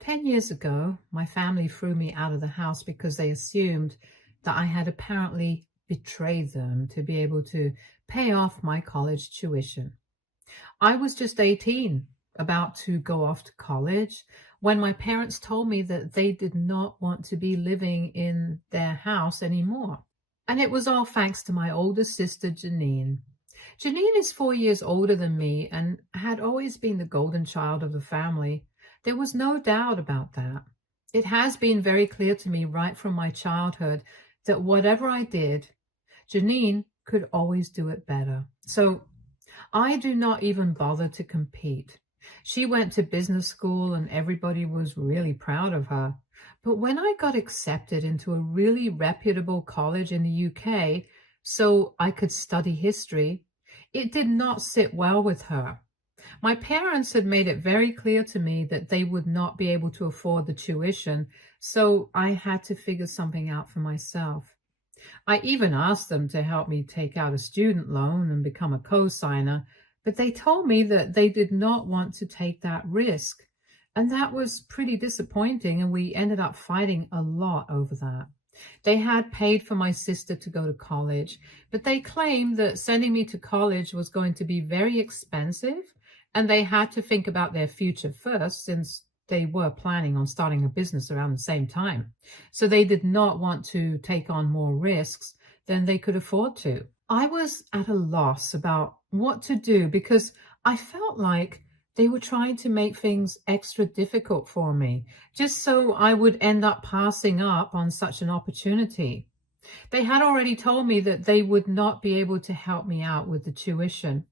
10 years ago, my family threw me out of the house because they assumed that I had apparently betrayed them to be able to pay off my college tuition. I was just 18, about to go off to college, when my parents told me that they did not want to be living in their house anymore. And it was all thanks to my older sister, Janine. Janine is 4 years older than me and had always been the golden child of the family. There was no doubt about that. It has been very clear to me right from my childhood that whatever I did, Janine could always do it better. So I do not even bother to compete. She went to business school and everybody was really proud of her. But when I got accepted into a really reputable college in the UK so I could study history, it did not sit well with her. My parents had made it very clear to me that they would not be able to afford the tuition, so I had to figure something out for myself. I even asked them to help me take out a student loan and become a co-signer, but they told me that they did not want to take that risk. And that was pretty disappointing, and we ended up fighting a lot over that. They had paid for my sister to go to college, but they claimed that sending me to college was going to be very expensive, and they had to think about their future first since they were planning on starting a business around the same time. So they did not want to take on more risks than they could afford to. I was at a loss about what to do because I felt like they were trying to make things extra difficult for me, just so I would end up passing up on such an opportunity. They had already told me that they would not be able to help me out with the tuition.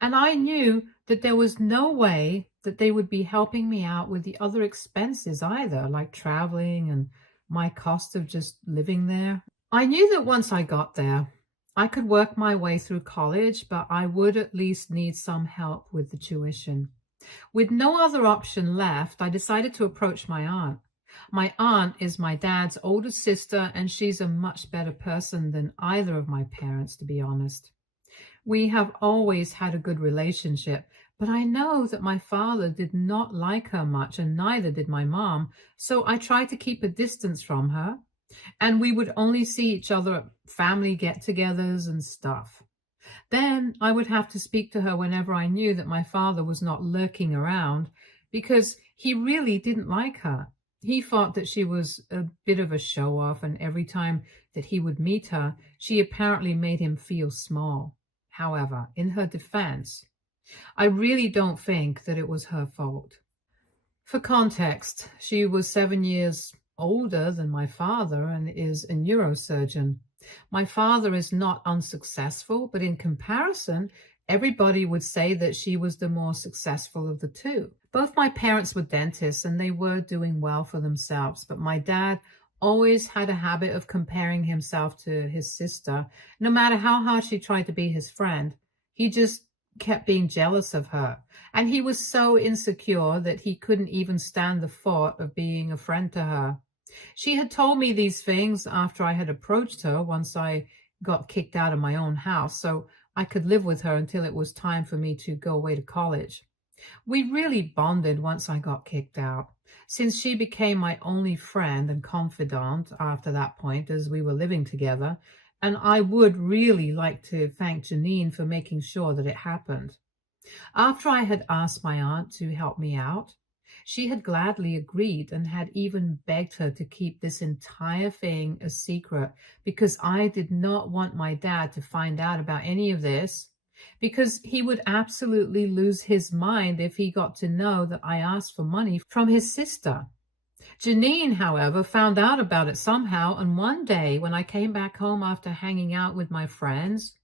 And I knew that there was no way that they would be helping me out with the other expenses either, like traveling and my cost of just living there. I knew that once I got there, I could work my way through college, but I would at least need some help with the tuition. With no other option left, I decided to approach my aunt. My aunt is my dad's older sister, and she's a much better person than either of my parents, to be honest. We have always had a good relationship, but I know that my father did not like her much, and neither did my mom, so I tried to keep a distance from her, and we would only see each other at family get-togethers and stuff. Then I would have to speak to her whenever I knew that my father was not lurking around, because he really didn't like her. He thought that she was a bit of a show-off, and every time that he would meet her, she apparently made him feel small. However, in her defense, I really don't think that it was her fault. For context, she was 7 years older than my father and is a neurosurgeon. My father is not unsuccessful, but in comparison, everybody would say that she was the more successful of the two. Both my parents were dentists and they were doing well for themselves, but my dad always had a habit of comparing himself to his sister. No matter how hard she tried to be his friend, he just kept being jealous of her. And he was so insecure that he couldn't even stand the thought of being a friend to her. She had told me these things after I had approached her once I got kicked out of my own house, so I could live with her until it was time for me to go away to college. We really bonded once I got kicked out, since she became my only friend and confidant after that point as we were living together, and I would really like to thank Janine for making sure that it happened. After I had asked my aunt to help me out, she had gladly agreed and had even begged her to keep this entire thing a secret because I did not want my dad to find out about any of this, because he would absolutely lose his mind if he got to know that I asked for money from his sister. Janine, however, found out about it somehow, and one day when I came back home after hanging out with my friends,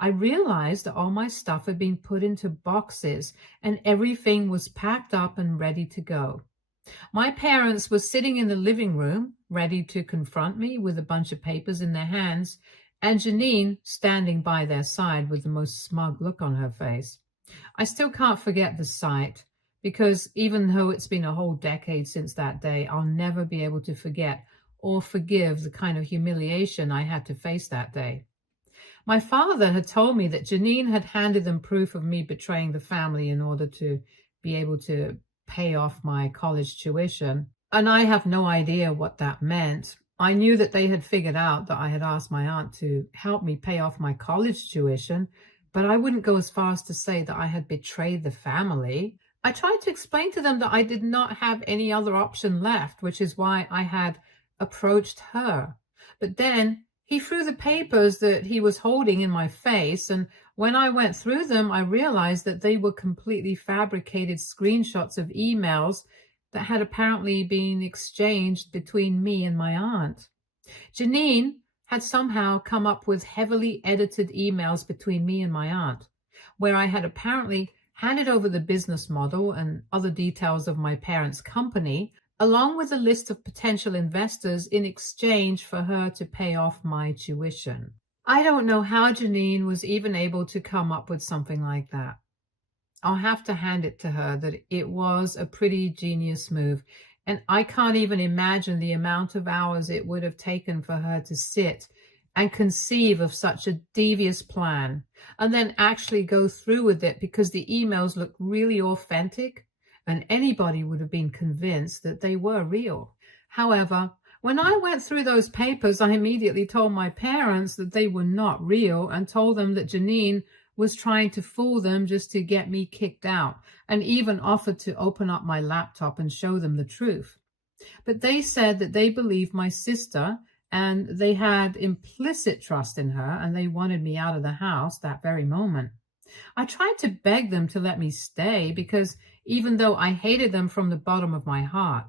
I realized that all my stuff had been put into boxes and everything was packed up and ready to go. My parents were sitting in the living room, ready to confront me with a bunch of papers in their hands, and Janine standing by their side with the most smug look on her face. I still can't forget the sight, because even though it's been a whole decade since that day, I'll never be able to forget or forgive the kind of humiliation I had to face that day. My father had told me that Janine had handed them proof of me betraying the family in order to be able to pay off my college tuition. And I have no idea what that meant. I knew that they had figured out that I had asked my aunt to help me pay off my college tuition, but I wouldn't go as far as to say that I had betrayed the family. I tried to explain to them that I did not have any other option left, which is why I had approached her. But then he threw the papers that he was holding in my face, and when I went through them, I realized that they were completely fabricated screenshots of emails that had apparently been exchanged between me and my aunt. Janine had somehow come up with heavily edited emails between me and my aunt, where I had apparently handed over the business model and other details of my parents' company, along with a list of potential investors in exchange for her to pay off my tuition. I don't know how Janine was even able to come up with something like that. I'll have to hand it to her that it was a pretty genius move, and I can't even imagine the amount of hours it would have taken for her to sit and conceive of such a devious plan and then actually go through with it, because the emails look really authentic and anybody would have been convinced that they were real. However, when I went through those papers, I immediately told my parents that they were not real and told them that Janine was trying to fool them just to get me kicked out, and even offered to open up my laptop and show them the truth. But they said that they believed my sister and they had implicit trust in her, and they wanted me out of the house that very moment. I tried to beg them to let me stay, because even though I hated them from the bottom of my heart,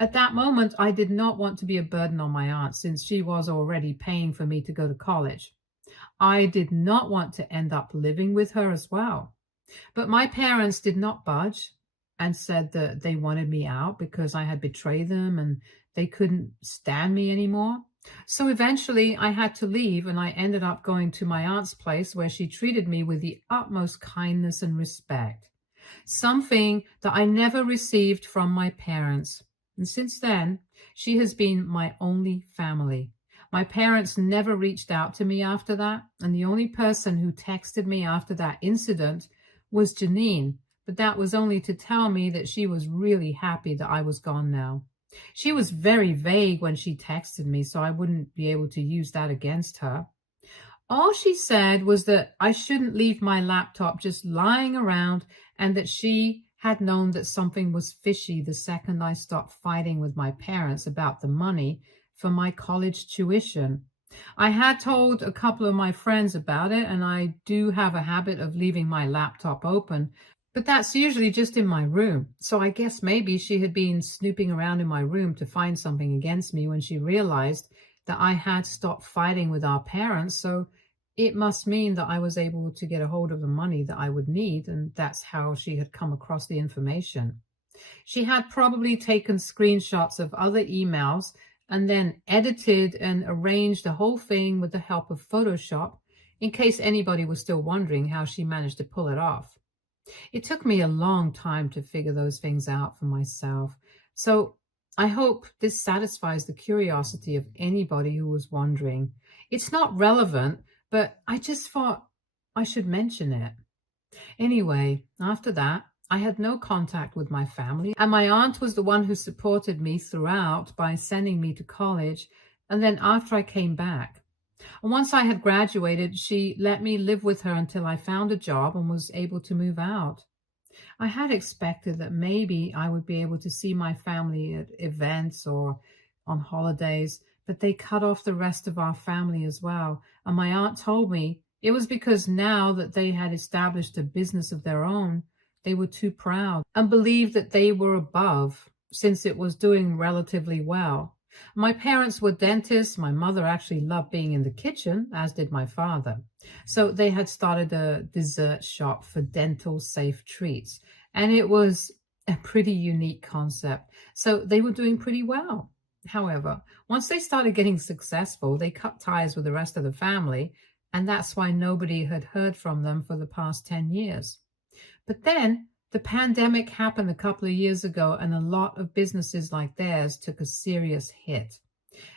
at that moment I did not want to be a burden on my aunt, since she was already paying for me to go to college. I did not want to end up living with her as well. But my parents did not budge and said that they wanted me out because I had betrayed them and they couldn't stand me anymore. So eventually I had to leave, and I ended up going to my aunt's place, where she treated me with the utmost kindness and respect, something that I never received from my parents. And since then, she has been my only family. My parents never reached out to me after that, and the only person who texted me after that incident was Janine, but that was only to tell me that she was really happy that I was gone now. She was very vague when she texted me, so I wouldn't be able to use that against her. All she said was that I shouldn't leave my laptop just lying around, and that she had known that something was fishy the second I stopped fighting with my parents about the money for my college tuition. I had told a couple of my friends about it, and I do have a habit of leaving my laptop open, but that's usually just in my room. So I guess maybe she had been snooping around in my room to find something against me when she realized that I had stopped fighting with our parents. So it must mean that I was able to get a hold of the money that I would need, and that's how she had come across the information. She had probably taken screenshots of other emails and then edited and arranged the whole thing with the help of Photoshop, in case anybody was still wondering how she managed to pull it off. It took me a long time to figure those things out for myself. So I hope this satisfies the curiosity of anybody who was wondering. It's not relevant, but I just thought I should mention it. Anyway, after that, I had no contact with my family, and my aunt was the one who supported me throughout by sending me to college, and then after I came back. And once I had graduated, she let me live with her until I found a job and was able to move out. I had expected that maybe I would be able to see my family at events or on holidays, but they cut off the rest of our family as well. And my aunt told me it was because now that they had established a business of their own, they were too proud and believed that they were above, since it was doing relatively well. My parents were dentists. My mother actually loved being in the kitchen, as did my father. So they had started a dessert shop for dental safe treats, and it was a pretty unique concept. So they were doing pretty well. However, once they started getting successful, they cut ties with the rest of the family, and that's why nobody had heard from them for the past 10 years. But then the pandemic happened a couple of years ago, and a lot of businesses like theirs took a serious hit.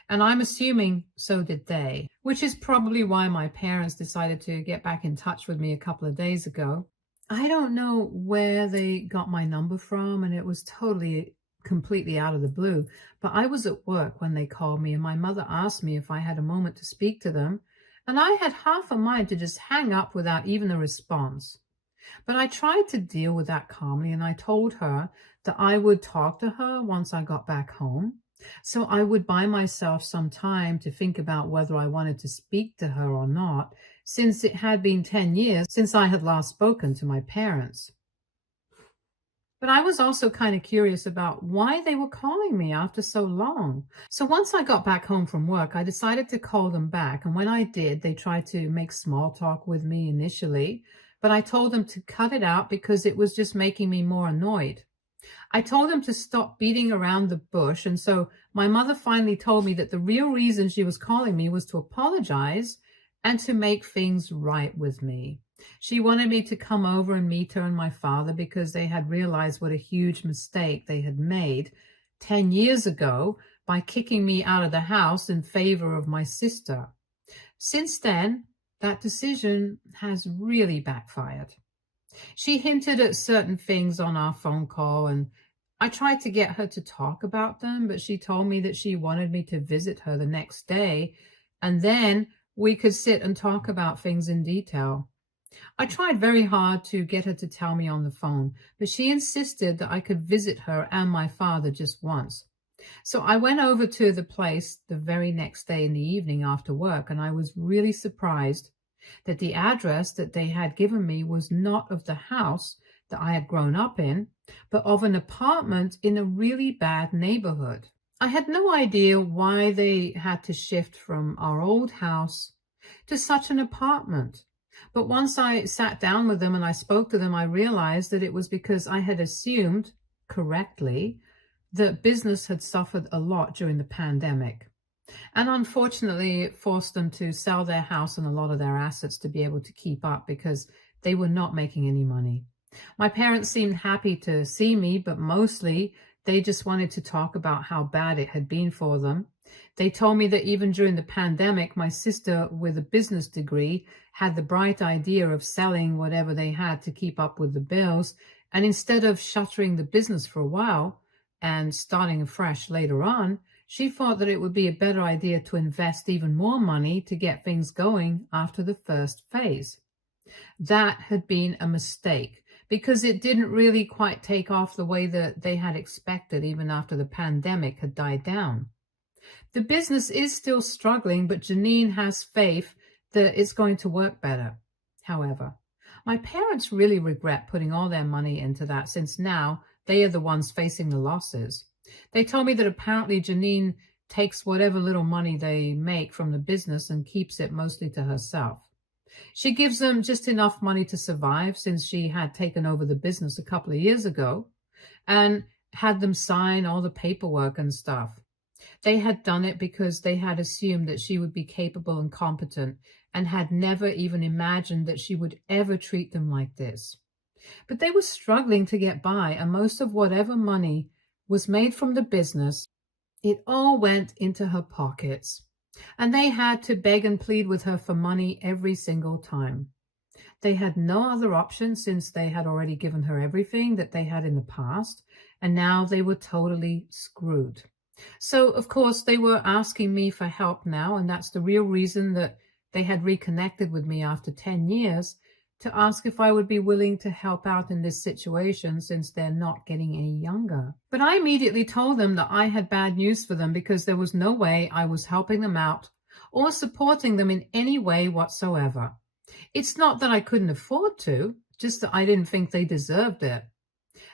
And I'm assuming so did they, which is probably why my parents decided to get back in touch with me a couple of days ago. I don't know where they got my number from, and it was totally, completely out of the blue. But I was at work when they called me, and my mother asked me if I had a moment to speak to them. And I had half a mind to just hang up without even a response. But I tried to deal with that calmly, and I told her that I would talk to her once I got back home. So I would buy myself some time to think about whether I wanted to speak to her or not, since it had been 10 years since I had last spoken to my parents. But I was also kind of curious about why they were calling me after so long. So once I got back home from work, I decided to call them back. And when I did, they tried to make small talk with me initially, but I told them to cut it out because it was just making me more annoyed. I told them to stop beating around the bush. And so my mother finally told me that the real reason she was calling me was to apologize and to make things right with me. She wanted me to come over and meet her and my father because they had realized what a huge mistake they had made 10 years ago by kicking me out of the house in favor of my sister. Since then, that decision has really backfired. She hinted at certain things on our phone call, and I tried to get her to talk about them, but she told me that she wanted me to visit her the next day, and then we could sit and talk about things in detail. I tried very hard to get her to tell me on the phone, but she insisted that I could visit her and my father just once. So I went over to the place the very next day in the evening after work, and I was really surprised that the address that they had given me was not of the house that I had grown up in, but of an apartment in a really bad neighborhood. I had no idea why they had to shift from our old house to such an apartment. But once I sat down with them and I spoke to them, I realized that it was because I had assumed correctly that business had suffered a lot during the pandemic. And unfortunately, it forced them to sell their house and a lot of their assets to be able to keep up because they were not making any money. My parents seemed happy to see me, but mostly they just wanted to talk about how bad it had been for them. They told me that even during the pandemic, my sister with a business degree had the bright idea of selling whatever they had to keep up with the bills. And instead of shuttering the business for a while and starting afresh later on, she thought that it would be a better idea to invest even more money to get things going after the first phase. That had been a mistake because it didn't really quite take off the way that they had expected even after the pandemic had died down. The business is still struggling, but Janine has faith that it's going to work better. However, my parents really regret putting all their money into that since now they are the ones facing the losses. They told me that apparently Janine takes whatever little money they make from the business and keeps it mostly to herself. She gives them just enough money to survive since she had taken over the business a couple of years ago and had them sign all the paperwork and stuff. They had done it because they had assumed that she would be capable and competent and had never even imagined that she would ever treat them like this. But they were struggling to get by, and most of whatever money was made from the business, it all went into her pockets. And they had to beg and plead with her for money every single time. They had no other option since they had already given her everything that they had in the past, and now they were totally screwed. So, of course, they were asking me for help now, and that's the real reason that they had reconnected with me after 10 years to ask if I would be willing to help out in this situation since they're not getting any younger. But I immediately told them that I had bad news for them because there was no way I was helping them out or supporting them in any way whatsoever. It's not that I couldn't afford to, just that I didn't think they deserved it.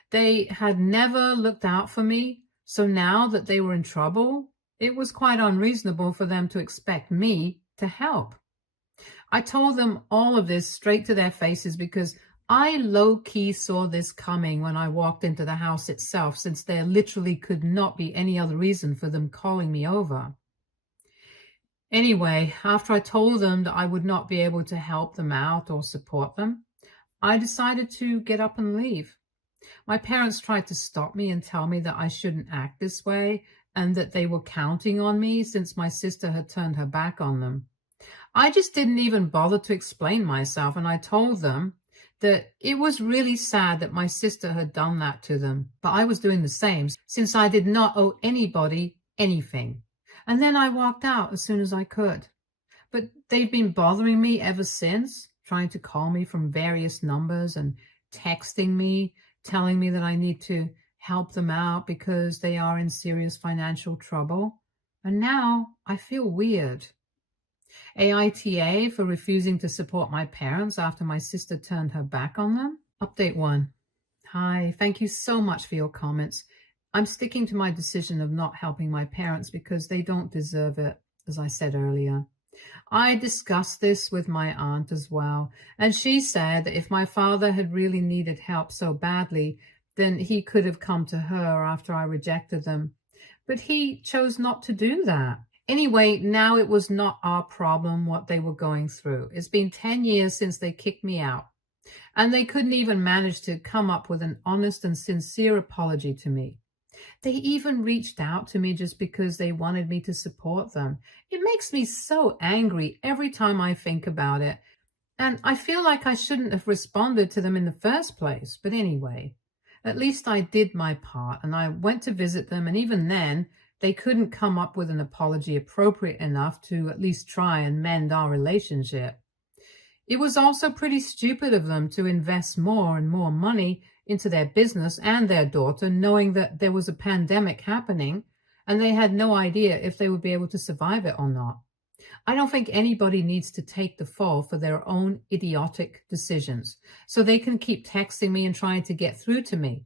They had never looked out for me, so now that they were in trouble, it was quite unreasonable for them to expect me to help. I told them all of this straight to their faces because I low-key saw this coming when I walked into the house itself, since there literally could not be any other reason for them calling me over. Anyway, after I told them that I would not be able to help them out or support them, I decided to get up and leave. My parents tried to stop me and tell me that I shouldn't act this way and that they were counting on me since my sister had turned her back on them. I just didn't even bother to explain myself, and I told them that it was really sad that my sister had done that to them, but I was doing the same since I did not owe anybody anything. And then I walked out as soon as I could. But they've been bothering me ever since, trying to call me from various numbers and texting me, telling me that I need to help them out because they are in serious financial trouble. And now I feel weird. AITA for refusing to support my parents after my sister turned her back on them. Update 1. Hi, thank you so much for your comments. I'm sticking to my decision of not helping my parents because they don't deserve it, as I said earlier. I discussed this with my aunt as well, and she said that if my father had really needed help so badly, then he could have come to her after I rejected them. But he chose not to do that. Anyway, now it was not our problem what they were going through. It's been 10 years since they kicked me out, and they couldn't even manage to come up with an honest and sincere apology to me. They even reached out to me just because they wanted me to support them. It makes me so angry every time I think about it, and I feel like I shouldn't have responded to them in the first place. But anyway, at least I did my part, and I went to visit them, and even then, they couldn't come up with an apology appropriate enough to at least try and mend our relationship. It was also pretty stupid of them to invest more and more money into their business and their daughter, knowing that there was a pandemic happening and they had no idea if they would be able to survive it or not. I don't think anybody needs to take the fall for their own idiotic decisions, so they can keep texting me and trying to get through to me.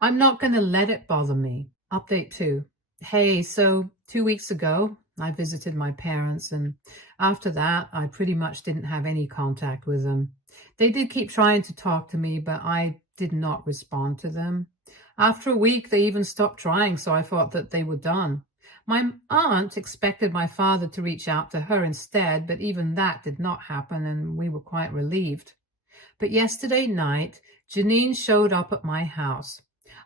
I'm not going to let it bother me. Update 2. Hey, so 2 weeks ago, I visited my parents, and after that, I pretty much didn't have any contact with them. They did keep trying to talk to me, but I did not respond to them. After a week, they even stopped trying, so I thought that they were done. My aunt expected my father to reach out to her instead, but even that did not happen, and we were quite relieved. But yesterday night, Janine showed up at my house.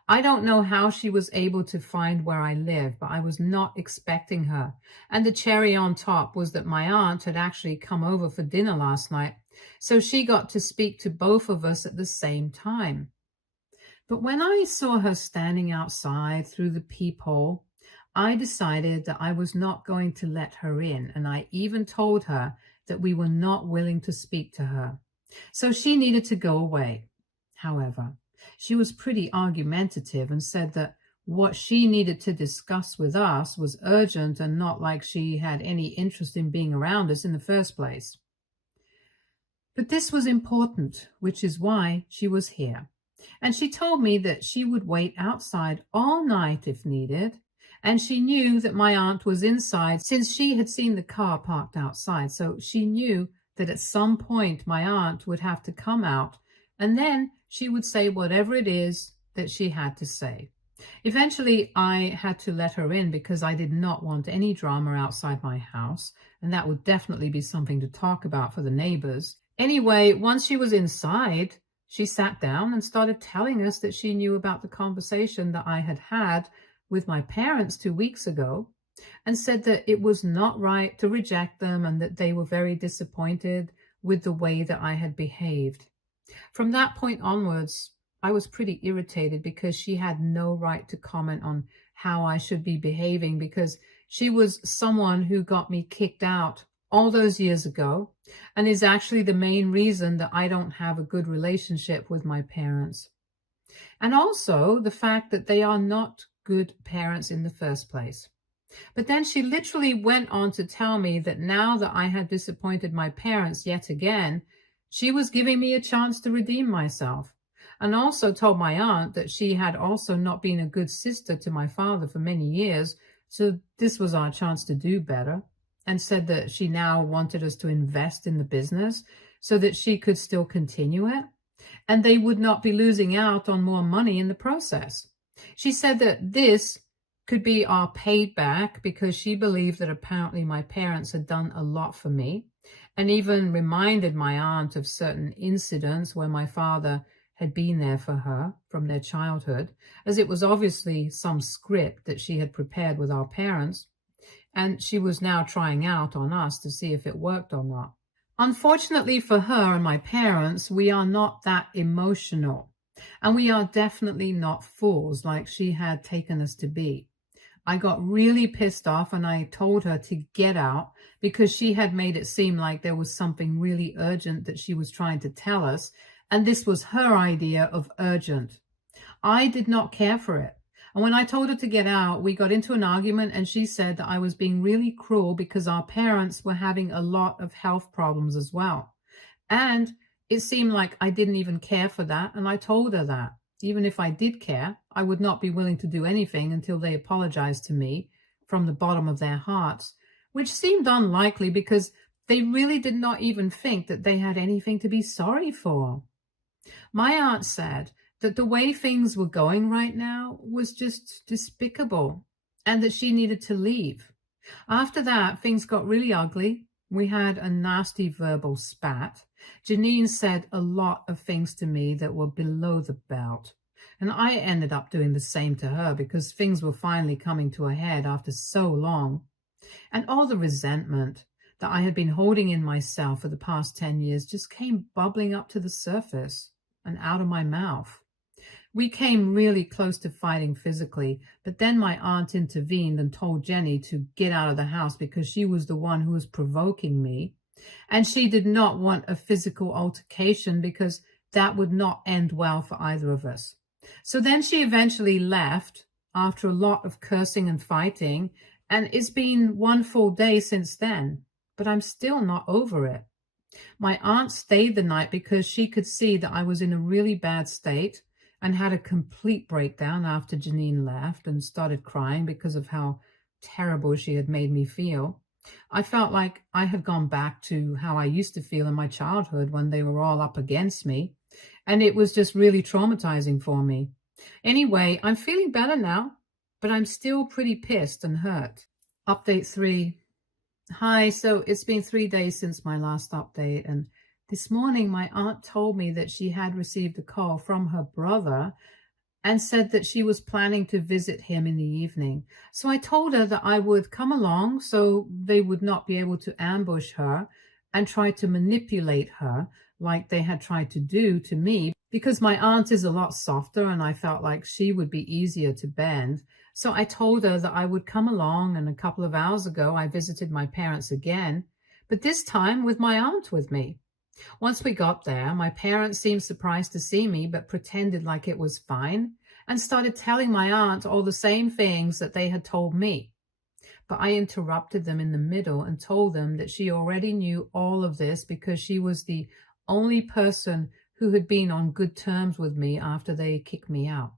I don't know how she was able to find where I live, but I was not expecting her. And the cherry on top was that my aunt had actually come over for dinner last night, so she got to speak to both of us at the same time. But when I saw her standing outside through the peephole, I decided that I was not going to let her in, and I even told her that we were not willing to speak to her. So she needed to go away. However, she was pretty argumentative and said that what she needed to discuss with us was urgent and not like she had any interest in being around us in the first place. But this was important, which is why she was here. And she told me that she would wait outside all night if needed, and she knew that my aunt was inside since she had seen the car parked outside, so she knew that at some point my aunt would have to come out, and then she would say whatever it is that she had to say. Eventually, I had to let her in because I did not want any drama outside my house, and that would definitely be something to talk about for the neighbors. Anyway, once she was inside, she sat down and started telling us that she knew about the conversation that I had had with my parents 2 weeks ago, and said that it was not right to reject them and that they were very disappointed with the way that I had behaved. From that point onwards, I was pretty irritated because she had no right to comment on how I should be behaving, because she was someone who got me kicked out all those years ago and is actually the main reason that I don't have a good relationship with my parents. And also the fact that they are not good parents in the first place. But then she literally went on to tell me that now that I had disappointed my parents yet again, she was giving me a chance to redeem myself, and also told my aunt that she had also not been a good sister to my father for many years, so this was our chance to do better, and said that she now wanted us to invest in the business so that she could still continue it, and they would not be losing out on more money in the process. She said that this could be our payback because she believed that apparently my parents had done a lot for me, and even reminded my aunt of certain incidents where my father had been there for her from their childhood, as it was obviously some script that she had prepared with our parents, and she was now trying out on us to see if it worked or not. Unfortunately for her and my parents, we are not that emotional. And we are definitely not fools like she had taken us to be. I got really pissed off and I told her to get out because she had made it seem like there was something really urgent that she was trying to tell us. And this was her idea of urgent. I did not care for it. And when I told her to get out, we got into an argument and she said that I was being really cruel because our parents were having a lot of health problems as well. And it seemed like I didn't even care for that. And I told her that even if I did care, I would not be willing to do anything until they apologized to me from the bottom of their hearts, which seemed unlikely because they really did not even think that they had anything to be sorry for. My aunt said that the way things were going right now was just despicable and that she needed to leave. After that, things got really ugly. We had a nasty verbal spat. Janine said a lot of things to me that were below the belt. And I ended up doing the same to her because things were finally coming to a head after so long. And all the resentment that I had been holding in myself for the past 10 years just came bubbling up to the surface and out of my mouth. We came really close to fighting physically, but then my aunt intervened and told Jenny to get out of the house because she was the one who was provoking me. And she did not want a physical altercation because that would not end well for either of us. So then she eventually left after a lot of cursing and fighting, and it's been one full day since then, but I'm still not over it. My aunt stayed the night because she could see that I was in a really bad state and had a complete breakdown after Janine left and started crying because of how terrible she had made me feel. I felt like I had gone back to how I used to feel in my childhood when they were all up against me, and it was just really traumatizing for me. Anyway, I'm feeling better now, but I'm still pretty pissed and hurt. Update 3. Hi, so it's been 3 days since my last update, and this morning my aunt told me that she had received a call from her brother and said that she was planning to visit him in the evening. So I told her that I would come along so they would not be able to ambush her and try to manipulate her like they had tried to do to me, because my aunt is a lot softer and I felt like she would be easier to bend. So I told her that I would come along, and a couple of hours ago I visited my parents again, but this time with my aunt with me. Once we got there, my parents seemed surprised to see me, but pretended like it was fine and started telling my aunt all the same things that they had told me. But I interrupted them in the middle and told them that she already knew all of this because she was the only person who had been on good terms with me after they kicked me out.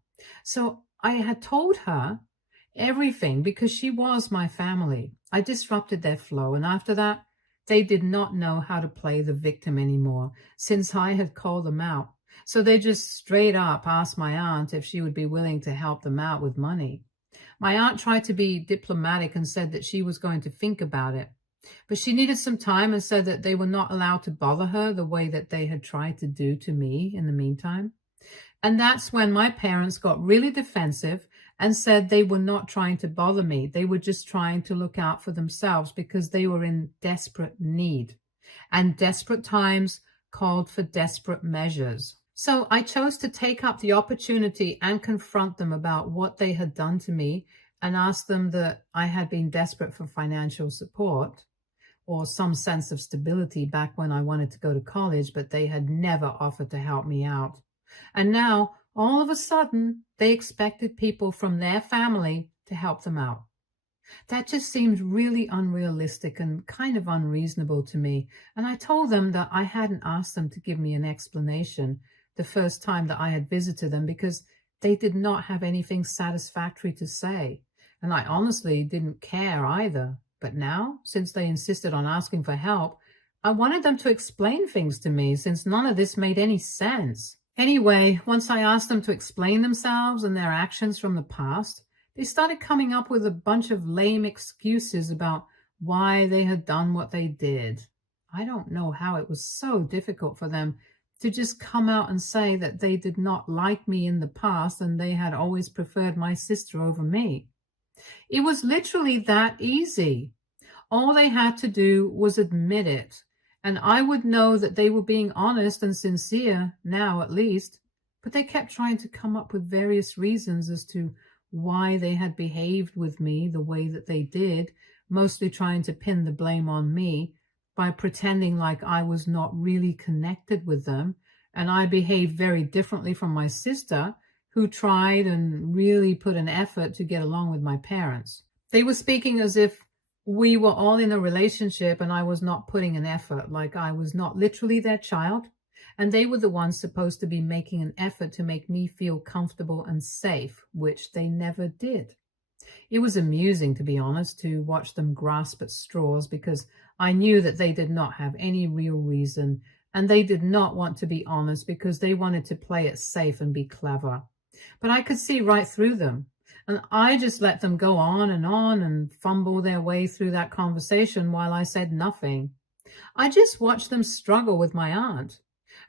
So I had told her everything because she was my family. I disrupted their flow, and after that, they did not know how to play the victim anymore since I had called them out. So they just straight up asked my aunt if she would be willing to help them out with money. My aunt tried to be diplomatic and said that she was going to think about it, but she needed some time and said that they were not allowed to bother her the way that they had tried to do to me in the meantime. And that's when my parents got really defensive and said they were not trying to bother me. They were just trying to look out for themselves because they were in desperate need. And desperate times called for desperate measures. So I chose to take up the opportunity and confront them about what they had done to me and ask them that I had been desperate for financial support or some sense of stability back when I wanted to go to college, but they had never offered to help me out. And now, all of a sudden, they expected people from their family to help them out. That just seemed really unrealistic and kind of unreasonable to me. And I told them that I hadn't asked them to give me an explanation the first time that I had visited them because they did not have anything satisfactory to say. And I honestly didn't care either. But now, since they insisted on asking for help, I wanted them to explain things to me since none of this made any sense. Anyway, once I asked them to explain themselves and their actions from the past, they started coming up with a bunch of lame excuses about why they had done what they did. I don't know how it was so difficult for them to just come out and say that they did not like me in the past and they had always preferred my sister over me. It was literally that easy. All they had to do was admit it, And I would know that they were being honest and sincere, now at least, but they kept trying to come up with various reasons as to why they had behaved with me the way that they did, mostly trying to pin the blame on me by pretending like I was not really connected with them, and I behaved very differently from my sister, who tried and really put an effort to get along with my parents. They were speaking as if we were all in a relationship and I was not putting an effort, like I was not literally their child, and they were the ones supposed to be making an effort to make me feel comfortable and safe, which they never did. It was amusing, to be honest, to watch them grasp at straws because I knew that they did not have any real reason, and they did not want to be honest because they wanted to play it safe and be clever. But I could see right through them. And I just let them go on and fumble their way through that conversation while I said nothing. I just watched them struggle with my aunt.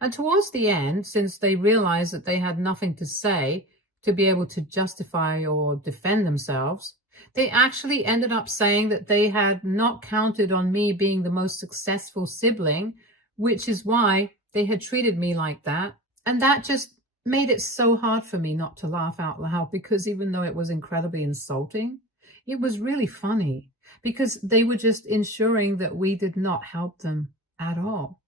And towards the end, since they realized that they had nothing to say to be able to justify or defend themselves, they actually ended up saying that they had not counted on me being the most successful sibling, which is why they had treated me like that. And that just made it so hard for me not to laugh out loud, because even though it was incredibly insulting, it was really funny because they were just ensuring that we did not help them at all.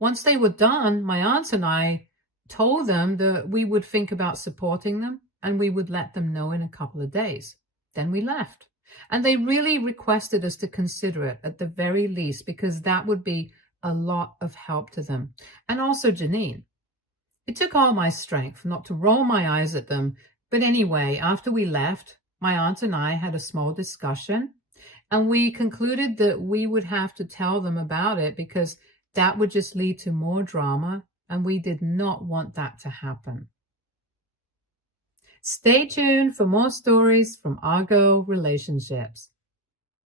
Once they were done, my aunt and I told them that we would think about supporting them and we would let them know in a couple of days. Then we left. And they really requested us to consider it at the very least, because that would be a lot of help to them. And also Janine. It took all my strength not to roll my eyes at them. But anyway, after we left, my aunt and I had a small discussion, and we concluded that we would have to tell them about it because that would just lead to more drama, and we did not want that to happen. Stay tuned for more stories from Argo Relationships.